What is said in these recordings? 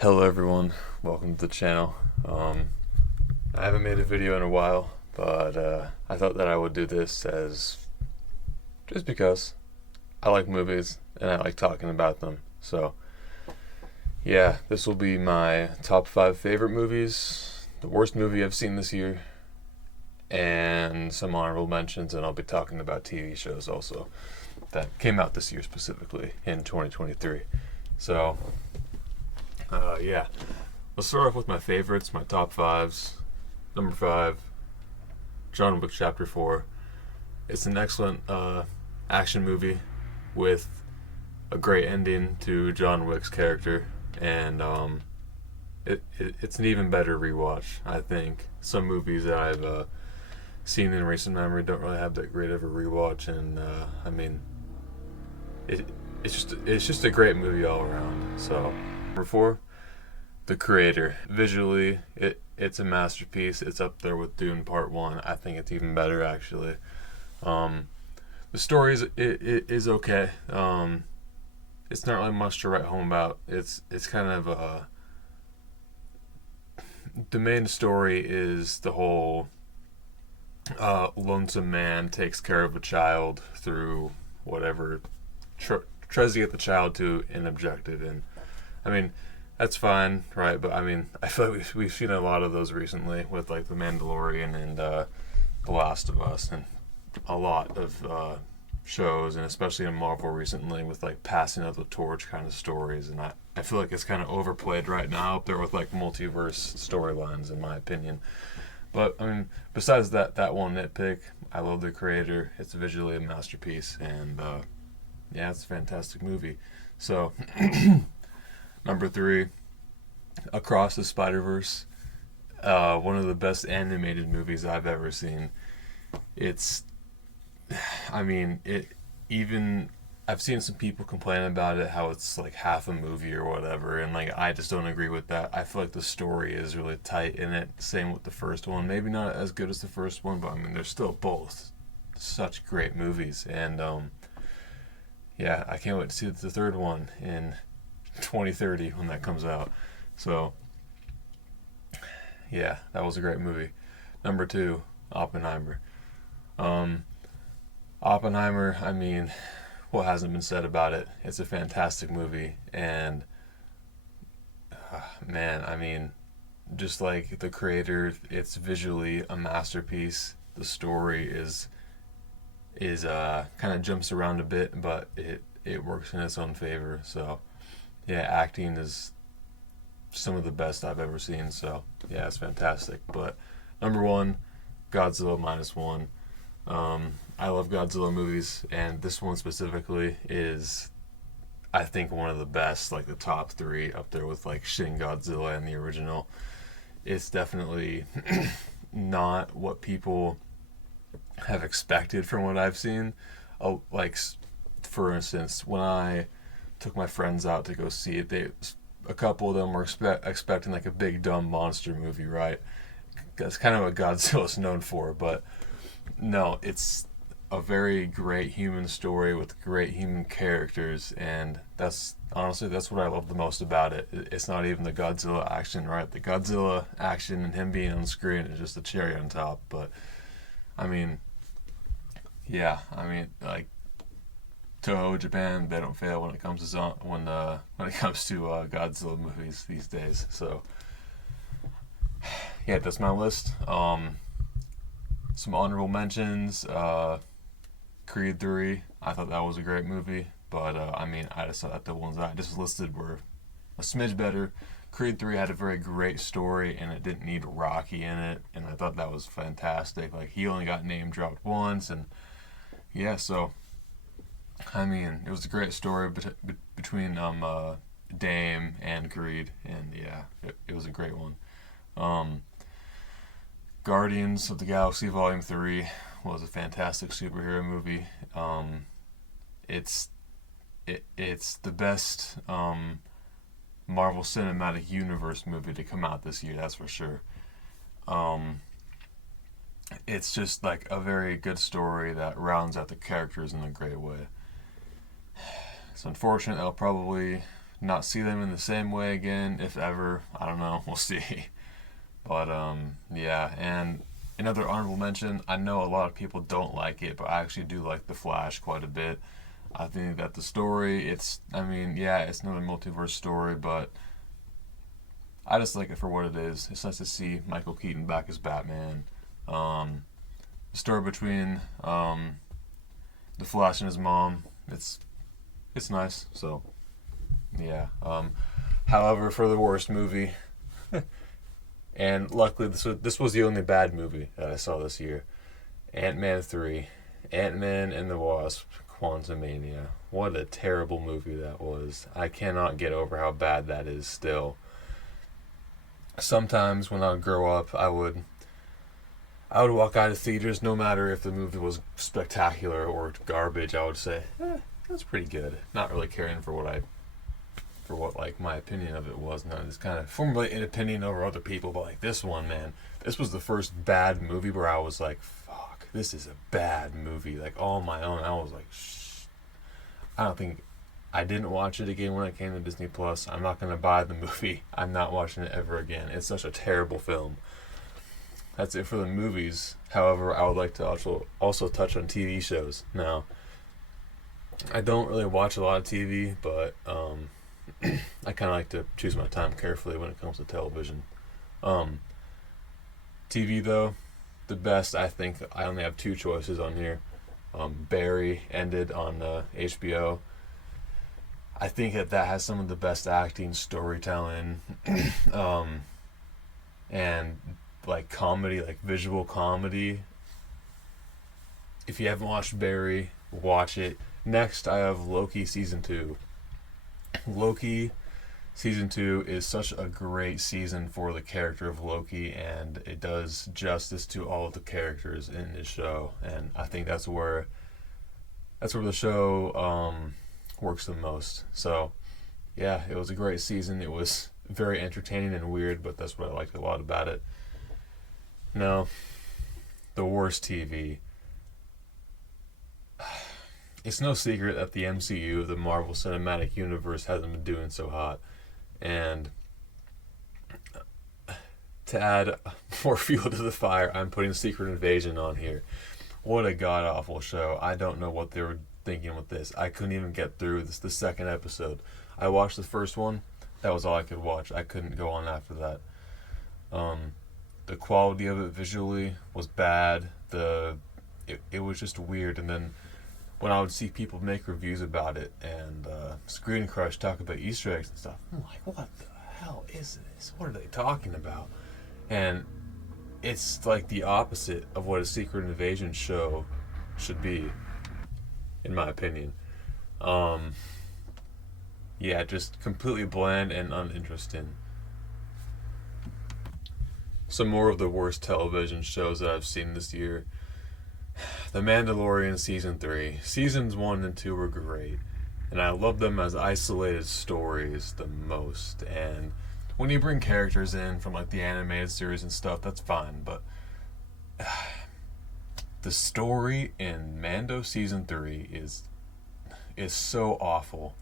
Hello everyone, welcome to the channel. I haven't made a video in a while, but I thought that I would do this as just because I like movies and I like talking about them. So yeah, this will be my top 5 favorite movies, the worst movie I've seen this year, and some honorable mentions, and I'll be talking about TV shows also that came out this year specifically in 2023. So yeah, let's start off with my favorites, my top fives. Number 5, John Wick Chapter 4. It's an excellent action movie with a great ending to John Wick's character, and it's an even better rewatch, I think. Some movies that I've seen in recent memory don't really have that great of a rewatch, and I mean, it, it's just a great movie all around. So, number 4, The Creator. Visually, it's a masterpiece. It's up there with Dune Part 1. I think it's even better, actually. The story is okay. It's not really much to write home about. It's kind of the main story is the whole lonesome man takes care of a child through whatever tries to get the child to an objective, and I mean that's fine, right? But I mean, I feel like we've seen a lot of those recently with like The Mandalorian and The Last of Us, and a lot of shows, and especially in Marvel recently with like passing of the torch kind of stories. And I feel like it's kind of overplayed right now up there with like multiverse storylines, in my opinion. But I mean, besides that one nitpick, I love The Creator. It's visually a masterpiece, and yeah, it's a fantastic movie. So. Number 3, Across the Spider-Verse. One of the best animated movies I've ever seen. It's, I mean, even, I've seen some people complain about it, how it's like half a movie or whatever, and like, I just don't agree with that. I feel like the story is really tight in it, same with the first one. Maybe not as good as the first one, but I mean, they're still both such great movies, and yeah, I can't wait to see the third one in 2030 when that comes out. So yeah, that was a great movie. Number 2, Oppenheimer. um Oppenheimer, I mean, what hasn't been said about it? It's a fantastic movie, and man, I mean, just like The Creator, it's visually a masterpiece. The story is kind of jumps around a bit, but it works in its own favor. So yeah, acting is some of the best I've ever seen. So yeah, it's fantastic. But number 1, Godzilla minus one. I love Godzilla movies, and this one specifically is, I think, one of the best, like the top 3 up there with like Shin Godzilla and the original. It's definitely not what people have expected from what I've seen. Oh, like for instance, when I took my friends out to go see it, a couple of them were expecting like a big dumb monster movie, right? That's kind of what Godzilla's known for, but no, it's a very great human story with great human characters, and that's honestly that's what I love the most about it. It's not even the Godzilla action, right? The Godzilla action and him being on screen is just a cherry on top. But I mean, yeah, I mean, like Toho Japan, they don't fail when it comes to when it comes to Godzilla movies these days. So yeah, that's my list. Some honorable mentions. Creed 3. I thought that was a great movie, but I mean, I just thought the ones I just listed were a smidge better. Creed 3 had a very great story, and it didn't need Rocky in it, and I thought that was fantastic. Like, he only got name dropped once, and yeah, so I mean, it was a great story between Dame and Creed, and yeah, it was a great one. Um, Guardians of the Galaxy Volume 3 was a fantastic superhero movie. It's it's the best Marvel Cinematic Universe movie to come out this year, that's for sure. Um, it's just like a very good story that rounds out the characters in a great way. It's unfortunate they'll probably not see them in the same way again, if ever. I don't know. We'll see. But yeah. And another honorable mention. I know a lot of people don't like it, but I actually do like The Flash quite a bit. I think that the story, I mean, yeah, it's not a multiverse story, but I just like it for what it is. It's nice to see Michael Keaton back as Batman. The story between the Flash and his mom, it's nice. So yeah. However, for the worst movie, and luckily this was the only bad movie that I saw this year, Ant-Man 3, Ant-Man and the Wasp, Quantumania. What a terrible movie that was. I cannot get over how bad that is still. Sometimes when I would grow up, I would walk out of theaters no matter if the movie was spectacular or garbage. I would say, that's pretty good. Not really caring for what like my opinion of it was. And I just kind of formulate an opinion over other people. But like this one, man, this was the first bad movie where I was like, fuck, this is a bad movie. Like all on my own, I was like, shh. I didn't watch it again when it came to Disney Plus. I'm not gonna buy the movie. I'm not watching it ever again. It's such a terrible film. That's it for the movies. However, I would like to also touch on TV shows. Now, I don't really watch a lot of TV, but I kind of like to choose my time carefully when it comes to television. TV though, the best, I think I only have two choices on here. Barry ended on HBO. I think that has some of the best acting, storytelling, and like comedy, like visual comedy. If you haven't watched Barry, watch it. Next, I have Loki season 2. Loki season 2 is such a great season for the character of Loki, and it does justice to all of the characters in this show. And I think that's where the show works the most. So yeah, it was a great season. It was very entertaining and weird, but that's what I liked a lot about it. Now, the worst TV. It's no secret that the MCU, the Marvel Cinematic Universe, hasn't been doing so hot. And to add more fuel to the fire, I'm putting Secret Invasion on here. What a god-awful show. I don't know what they were thinking with this. I couldn't even get through the second episode. I watched the first one. That was all I could watch. I couldn't go on after that. The quality of it visually was bad. It was just weird. And then when I would see people make reviews about it and Screen Crush talk about Easter eggs and stuff, I'm like, what the hell is this? What are they talking about? And it's like the opposite of what a Secret Invasion show should be, in my opinion. Yeah, just completely bland and uninteresting. Some more of the worst television shows that I've seen this year. The Mandalorian Season 3. Seasons 1 and 2 were great, and I love them as isolated stories the most. And when you bring characters in from like the animated series and stuff, that's fine, but the story in Mando Season 3 is so awful.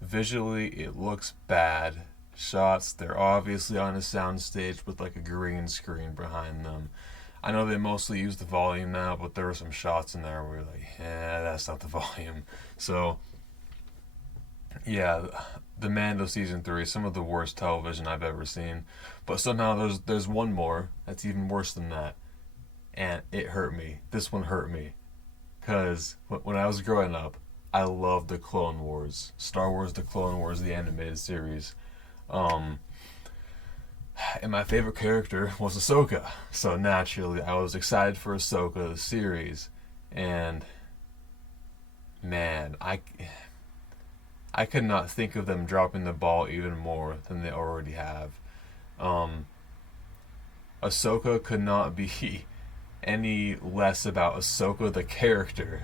Visually, it looks bad. Shots, they're obviously on a soundstage with like a green screen behind them. I know they mostly use the volume now, but there were some shots in there where you're like, that's not the volume. So, yeah, the Mando Season 3 is some of the worst television I've ever seen. But somehow there's one more that's even worse than that. And it hurt me. This one hurt me. Because when I was growing up, I loved the Clone Wars. Star Wars The Clone Wars, the animated series. And my favorite character was Ahsoka. So naturally, I was excited for Ahsoka, the series. And, man, I could not think of them dropping the ball even more than they already have. Ahsoka could not be any less about Ahsoka the character.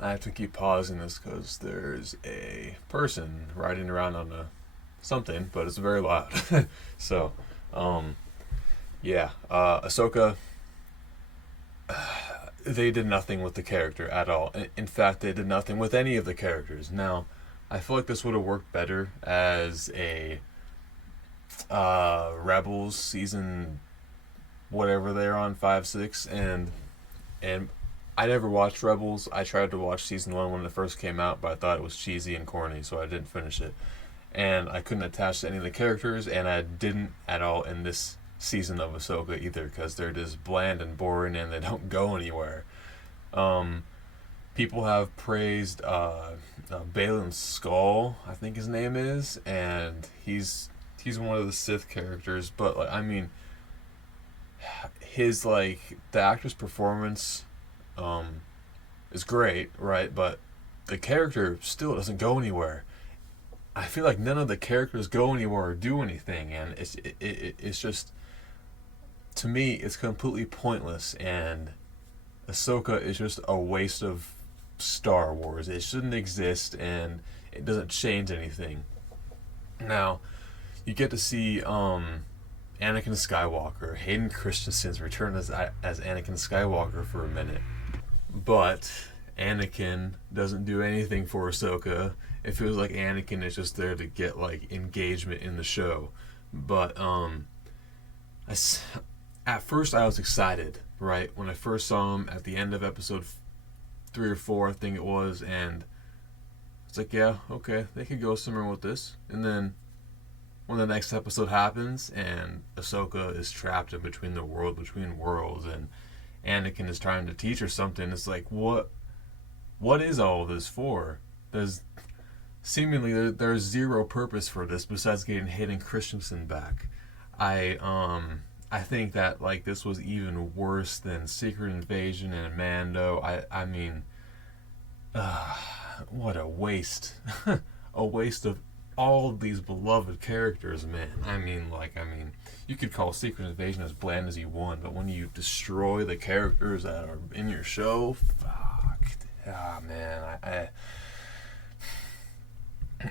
I have to keep pausing this because there's a person riding around on something, but it's very loud. So, yeah, Ahsoka, they did nothing with the character at all. In fact, they did nothing with any of the characters. Now, I feel like this would have worked better as a Rebels season, whatever they're on, 5, 6, and I never watched Rebels. I tried to watch season 1 when it first came out, but I thought it was cheesy and corny, so I didn't finish it. And I couldn't attach to any of the characters, and I didn't at all in this season of Ahsoka either, because they're just bland and boring and they don't go anywhere. Um, People have praised Balin Skull, I think his name is, and he's one of the Sith characters. But like, I mean, his like the actor's performance is great, right? But the character still doesn't go anywhere. I feel like none of the characters go anywhere or do anything, and it's just, to me, it's completely pointless. And Ahsoka is just a waste of Star Wars. It shouldn't exist, and it doesn't change anything. Now, you get to see Anakin Skywalker, Hayden Christensen's return as Anakin Skywalker for a minute, but Anakin doesn't do anything for Ahsoka. It feels like Anakin is just there to get like engagement in the show. But at first I was excited, right, when I first saw him at the end of episode 3 or 4, I think it was, and it's like, yeah, okay, they could go somewhere with this. And then when the next episode happens and Ahsoka is trapped in between worlds, and Anakin is trying to teach her something, it's like, what is all this for? There's there's zero purpose for this besides getting Hayden Christensen back. I think that like this was even worse than Secret Invasion and Mando. I mean, what a waste. A waste of all of these beloved characters, man. I mean, you could call Secret Invasion as bland as you want, but when you destroy the characters that are in your show, fuck. Ah, man,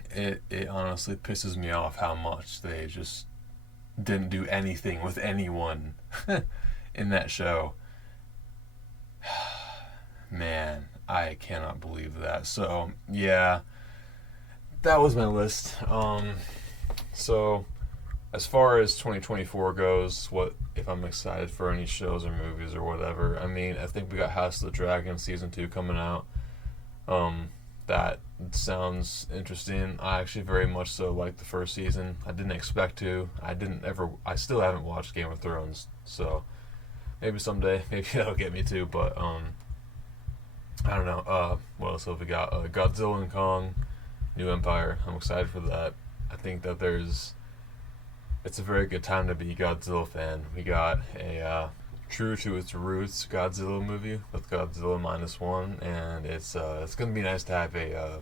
it honestly pisses me off how much they just didn't do anything with anyone in that show. Man, I cannot believe that. So, yeah, that was my list. So, as far as 2024 goes, what if I'm excited for any shows or movies or whatever? I mean, I think we got House of the Dragon Season 2 coming out. That sounds interesting. I actually very much so liked the first season. I didn't expect to. I still haven't watched Game of Thrones, so maybe someday, maybe that'll get me to, but I don't know. What else have we got? Godzilla and Kong, New Empire. I'm excited for that. I think that it's a very good time to be a Godzilla fan. We got a true to its roots Godzilla movie with Godzilla -1, and it's gonna be nice to have a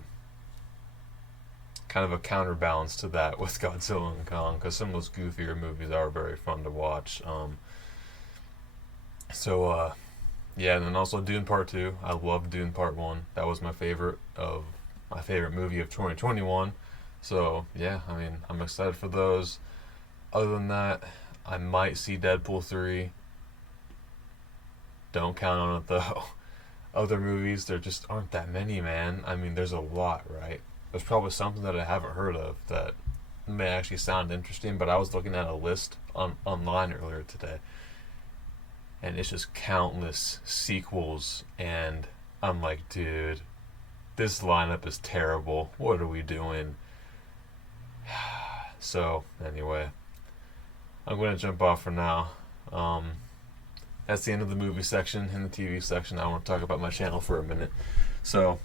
kind of a counterbalance to that with Godzilla and Kong, because some of those goofier movies are very fun to watch. Yeah, and then also Dune Part 2. I love Dune Part 1. That was my favorite movie of 2021. So yeah, I mean, I'm excited for those. Other than that, I might see Deadpool 3. Don't count on it though. Other movies, there just aren't that many, man. I mean, there's a lot, right? There's probably something that I haven't heard of that may actually sound interesting, but I was looking at a list online earlier today, and it's just countless sequels, and I'm like, dude, this lineup is terrible. What are we doing? So, anyway, I'm going to jump off for now. That's the end of the movie section. In the TV section, I want to talk about my channel for a minute. So,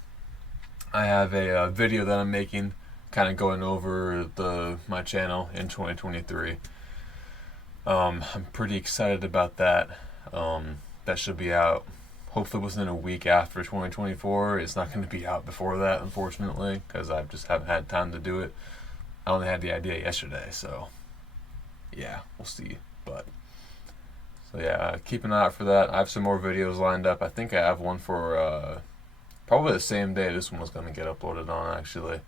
I have a video that I'm making, kind of going over my channel in 2023. I'm pretty excited about that. That should be out hopefully within a week after 2024. It's not going to be out before that, unfortunately, because I just haven't had time to do it. I only had the idea yesterday, so yeah, we'll see. But so yeah, keep an eye out for that. I have some more videos lined up. I think I have one for probably the same day this one was going to get uploaded on, actually.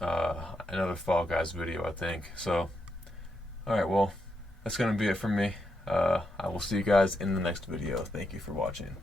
Another Fall Guys video, I think. So, alright, well, that's going to be it from me. I will see you guys in the next video. Thank you for watching.